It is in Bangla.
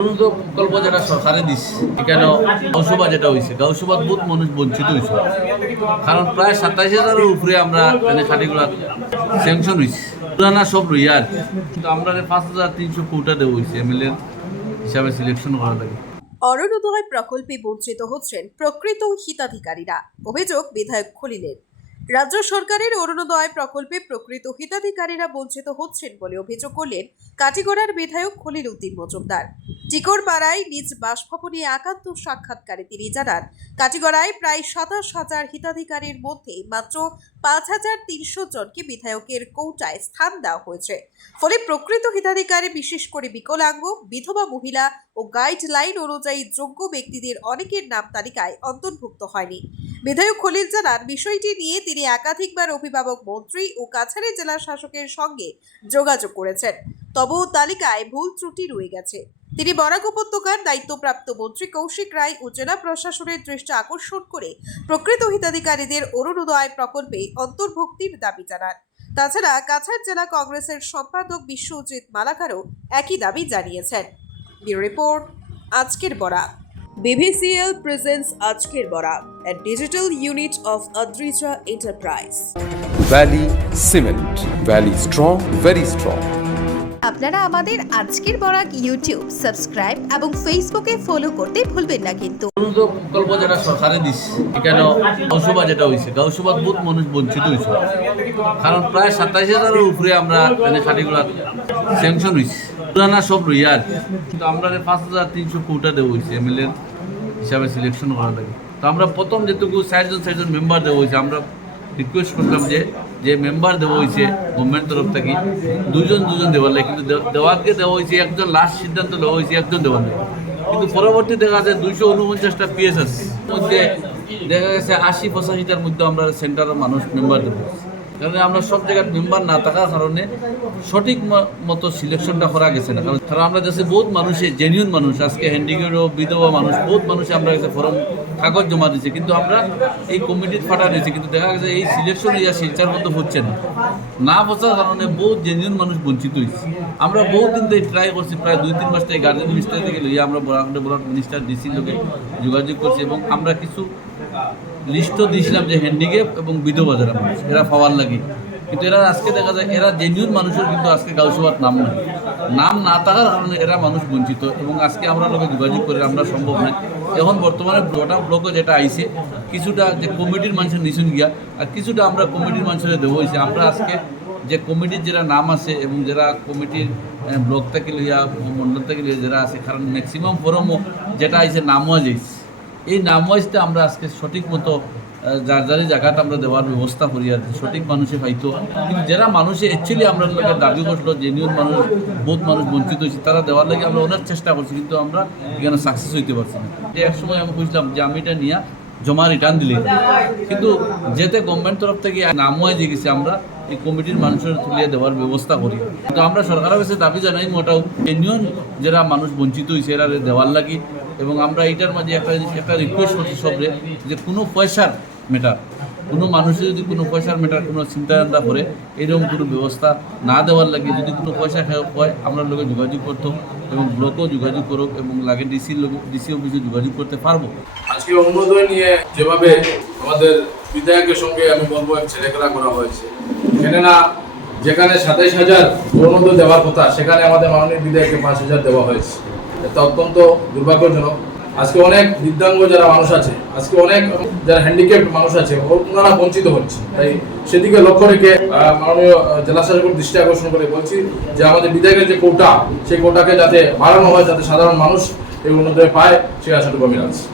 প্রকল্প যেটা সরকারে দিচ্ছে এখানে গাঁওসভা যেটা হয়েছে গাঁওসভা বহুত মানুষ বঞ্চিত হয়েছে, কারণ প্রায় ২৭,০০০-এর উপরে আমরা এখানে খাটিগুলা স্যাংশন হয়েছে পুরানা সব রইয়া আর কিন্তু আমরা ৫,৩০০ কোটা দেওয়া হয়েছে এমএলএ হিসাবে সিলেকশন করা লাগে। অরুণোদয় প্রকল্পে বঞ্চিত হচ্ছেন প্রকৃত হিতাধিকারীরা, অভিযোগ বিধায়ক খলিলের। রাজ্য সরকারের অরুণোদয় প্রকল্পে প্রকৃত হিতাধিকারীরা বঞ্চিত হচ্ছেন বলে অভিযোগ করলেন কাটিগড়ার বিধায়ক খলিল উদ্দিন মজুমদার। টিকরপাড়ায় নিজ বাসভবনে একান্ত সাক্ষাৎকারে তিনি জানান, কাটিগড়ায় প্রায় ২৭,০০০ হিতাধিকারীর মধ্যে মাত্র ৫,৩০০ জনকে বিধায়কের কৌটায় স্থান দেওয়া হয়েছে। ফলে প্রকৃত হিতাধিকারী, বিশেষ করে বিকলাঙ্গ, বিধবা মহিলা ও গাইডলাইন অনুযায়ী যোগ্য ব্যক্তিদের অনেকের নাম তালিকায় অন্তর্ভুক্ত হয়নি। বিধায়ক খলিল জানান, বিষয়টি নিয়ে তিনি একাধিকবার অভিভাবক মন্ত্রী ও কাছাড়ি জেলা শাসকের সঙ্গে যোগাযোগ করেছেন, তবুও তালিকায় ভুল ত্রুটি রয়ে গেছে। তিনি বরাক উপত্যকার দায়িত্বপ্রাপ্ত মন্ত্রী কৌশিক রায় ও জেলা প্রশাসনের দৃষ্টি আকর্ষণ করে প্রকৃত হিতাধিকারীদের অরুণোদয় প্রকল্পে অন্তর্ভুক্তির দাবি জানান। তাছাড়া কাছাড় জেলা কংগ্রেসের সম্পাদক বিশ্বজিৎ মালাকারও একই দাবি জানিয়েছেন। ব্যুরো রিপোর্ট, আজকের Barak. BBCL presents Ajker Borak, a digital unit of Adrija Enterprise. Valley Cement. Valley strong, very strong. আপনারা আমাদের আজকের বরাক ইউটিউব সাবস্ক্রাইব এবং ফেসবুকে ফলো করতে ভুলবেন না কিন্তু। প্রকল্প যেটা সরকারে দিচ্ছে এখানে গাঁওসভা যেটা হয়েছে গাঁওসভা বহুত মানুষ বঞ্চিত হয়েছে, কারণ প্রায় ২৭,০০০-এর উপরে আমরা এখানে খাটিগুলা স্যাংশন হয়েছে পুরানা সব রইয়া আর কিন্তু আমরা ৫,৩০০ কোটা দেওয়া হয়েছে এমএলএ হিসাবে সিলেকশন করা লাগে। তো আমরা প্রথম যেটুকু ৬০ জন মেম্বার দেওয়া হয়েছে, আমরা রিকোয়েস্ট করলাম যে মেম্বার দেওয়া হয়েছে গভর্নমেন্ট তরফ থেকে দুজন দেওয়ার লাগে, কিন্তু দেওয়াকে দেওয়া হয়েছে একজন, লাস্ট সিদ্ধান্ত দেওয়া হয়েছে একজন দেওয়ার লাগে। কিন্তু পরবর্তী দেখা যায় ২৪৯টা পিএস আছে, মধ্যে দেখা গেছে ৮০-৮৫টার মধ্যে আমরা সেন্টারের মানুষ মেম্বার দেবো, কারণ আমরা সব জায়গায় মেম্বার না থাকার কারণে সঠিক মতো সিলেকশনটা করা গেছে না। কারণ আমরা দেশে বহুত মানুষে জেনিউন মানুষ, আজকে হ্যান্ডিক্যাপ্ট বিধবা মানুষ বহুত মানুষে আমরা কাছে ফর্ম কাগজ জমা দিচ্ছি, কিন্তু আমরা এই কমিটির ফাটা দিয়েছি, কিন্তু দেখা গেছে এই সিলেকশন ইয়া শিলচার মতো হচ্ছে না পৌঁছার কারণে বহুত জেনিউন মানুষ বঞ্চিত হয়েছে। আমরা বহুত দিন থেকে ট্রাই করছি, প্রায় ২-৩ মাস থেকে গার্জেন মিনিস্টার থেকে লইয়া আমরা ব্লক মিনিস্টার ডিসির লোকে যোগাযোগ করছি এবং আমরা কিছু লিস্টও দিয়েছিলাম যে হ্যান্ডিক্যাপ এবং বিধবা যারা মানুষ এরা পাওয়ার লাগে, কিন্তু এরা আজকে দেখা যায় এরা জেনুইন মানুষের কিন্তু আজকে গাঁওসভার নাম না থাকার কারণে এরা মানুষ বঞ্চিত এবং আজকে আমরা লোকে যোগাযোগ করে আমরা সম্ভব নয়। এখন বর্তমানে গোটা ব্লকে যেটা আইছে কিছুটা যে কমিটির মানুষের নিচুন গিয়া আর কিছুটা আমরা কমিটির মানুষের দেওয়া হয়েছে। আমরা আজকে যে কমিটির যারা নাম আছে এবং যারা কমিটির ব্লক থেকে লইয়া মন্ডল থেকে লইয়া যারা আছে, কারণ ম্যাক্সিমাম ফরমও যেটা আইছে নামওয়াজ আইছে, এই নামওয়াজটা আমরা আজকে সঠিক মতো যার জায়গাটা আমরা দেওয়ার ব্যবস্থা করি আর সঠিক মানুষে পাইতো, কিন্তু যারা মানুষে অ্যাকচুয়ালি আমরা লোকের দাবি করলো জেনিউন মানুষ বহুত মানুষ বঞ্চিত হয়েছে তারা দেওয়ার লাগে আমরা অনেক চেষ্টা করছি, কিন্তু আমরা এখানে সাকসেস হইতে পারছি না। এক সময় আমি বুঝলাম যে আমি এটা নিয়ে জমা রিটার্ন দিলে, কিন্তু যেতে গভর্নমেন্ট তরফ থেকে নামওয়াজ গেছে আমরা এই কমিটির মানুষের তুলিয়ে দেওয়ার ব্যবস্থা করি, কিন্তু আমরা সরকারের কাছে দাবি জানাই মোটাও জেনিউন যারা মানুষ বঞ্চিত হয়েছে এরা দেওয়ার লাগি। এবং আমরা এইটার মাঝে একটা রিকোয়েস্ট করছি সবরে যে কোনো পয়সার ম্যাটার, কোনো মানুষের যদি কোনো পয়সার ম্যাটার কোনো চিন্তাধারা করে এরকম কোনো ব্যবস্থা না দেওয়ার লাগে, যদি কোনো পয়সা হয় আমরা লোকে যোগাযোগ করতাম এবং ব্লকও যোগাযোগ করুক এবং লাগে ডিসি অফিসে যোগাযোগ করতে পারবো। আজকে অরুণোদয় নিয়ে যেভাবে আমাদের বিধায়কের সঙ্গে আমি বলবো ছেলেখেলা করা হয়েছে, কেননা যেখানে ২৭,০০০ অরুণোদয় দেওয়ার কথা সেখানে আমাদের মাননীয় বিধায়ককে ৫,০০০ দেওয়া হয়েছে। এটা অত্যন্ত দুর্ভাগ্যজনক। আজকে অনেক দিব্যাঙ্গ যারা মানুষ আছে, আজকে অনেক যারা হ্যান্ডিক্যাপ্ট মানুষ আছে ওনারা বঞ্চিত হচ্ছে, তাই সেদিকে লক্ষ্য রেখে মাননীয় জেলা শাসকের দৃষ্টি আকর্ষণ করে বলছি যে আমাদের বিধায়কের যে কোটা সেই কোটাকে যাতে বাড়ানো হয়, যাতে সাধারণ মানুষ এই অরুণোদয় পায় সেই আশাটুকু আমি রাখছি।